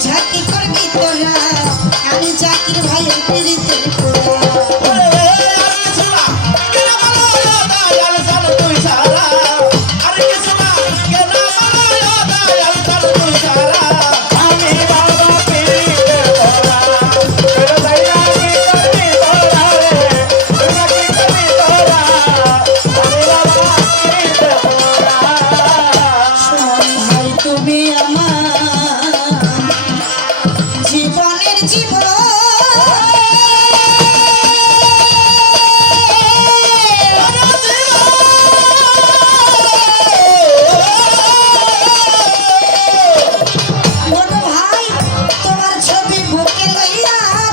ঝাঁকি করবি তোরা? আমি জাকির ভাইয়ের পিড়িতে